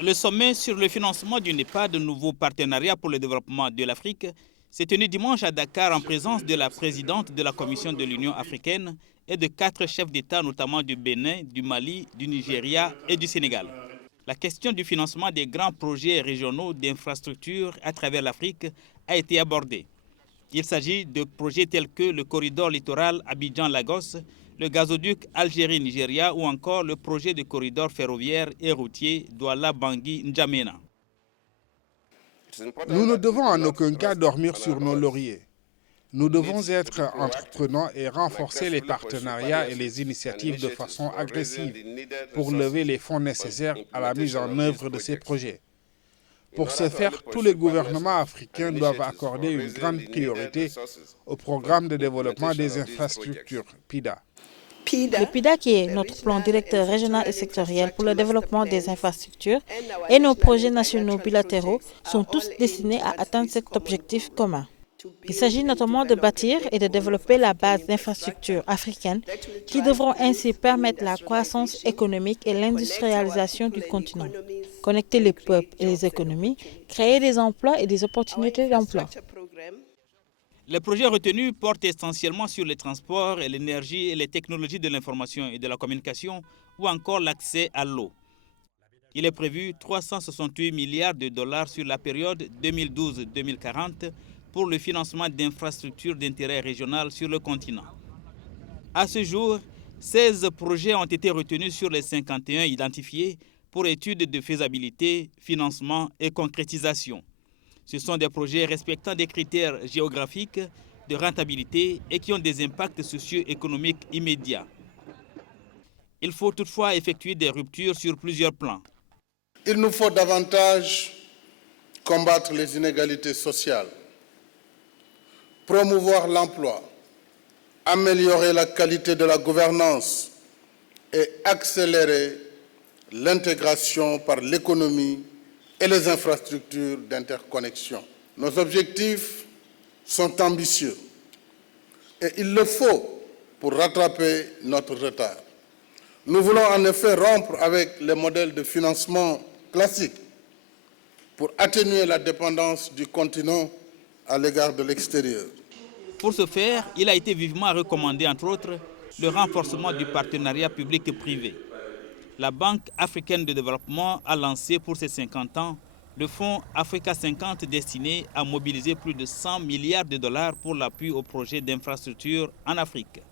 Le sommet sur le financement du NEPAD, nouveau partenariat pour le développement de l'Afrique, s'est tenu dimanche à Dakar en présence de la présidente de la Commission de l'Union africaine et de 4 chefs d'État, notamment du Bénin, du Mali, du Nigeria et du Sénégal. La question du financement des grands projets régionaux d'infrastructures à travers l'Afrique a été abordée. Il s'agit de projets tels que le corridor littoral Abidjan-Lagos, le gazoduc Algérie-Nigeria ou encore le projet de corridor ferroviaire et routier Douala-Bangui-N'Djamena. Nous ne devons en aucun cas dormir sur nos lauriers. Nous devons être entreprenants et renforcer les partenariats et les initiatives de façon agressive pour lever les fonds nécessaires à la mise en œuvre de ces projets. Pour ce faire, tous les gouvernements africains doivent accorder une grande priorité au programme de développement des infrastructures, PIDA. Le PIDA, qui est notre plan directeur régional et sectoriel pour le développement des infrastructures, et nos projets nationaux bilatéraux sont tous destinés à atteindre cet objectif commun. Il s'agit notamment de bâtir et de développer la base d'infrastructures africaines qui devront ainsi permettre la croissance économique et l'industrialisation du continent, connecter les peuples et les économies, créer des emplois et des opportunités d'emploi. Les projets retenus portent essentiellement sur les transports et l'énergie et les technologies de l'information et de la communication ou encore l'accès à l'eau. Il est prévu 368 milliards de dollars sur la période 2012-2040 pour le financement d'infrastructures d'intérêt régional sur le continent. À ce jour, 16 projets ont été retenus sur les 51 identifiés pour études de faisabilité, financement et concrétisation. Ce sont des projets respectant des critères géographiques, de rentabilité et qui ont des impacts socio-économiques immédiats. Il faut toutefois effectuer des ruptures sur plusieurs plans. Il nous faut davantage combattre les inégalités sociales, promouvoir l'emploi, améliorer la qualité de la gouvernance et accélérer l'intégration par l'économie et les infrastructures d'interconnexion. Nos objectifs sont ambitieux et il le faut pour rattraper notre retard. Nous voulons en effet rompre avec les modèles de financement classiques pour atténuer la dépendance du continent à l'égard de l'extérieur. Pour ce faire, il a été vivement recommandé, entre autres, le renforcement du partenariat public-privé. La Banque africaine de développement a lancé pour ses 50 ans le fonds Africa 50 destiné à mobiliser plus de 100 milliards de dollars pour l'appui aux projets d'infrastructures en Afrique.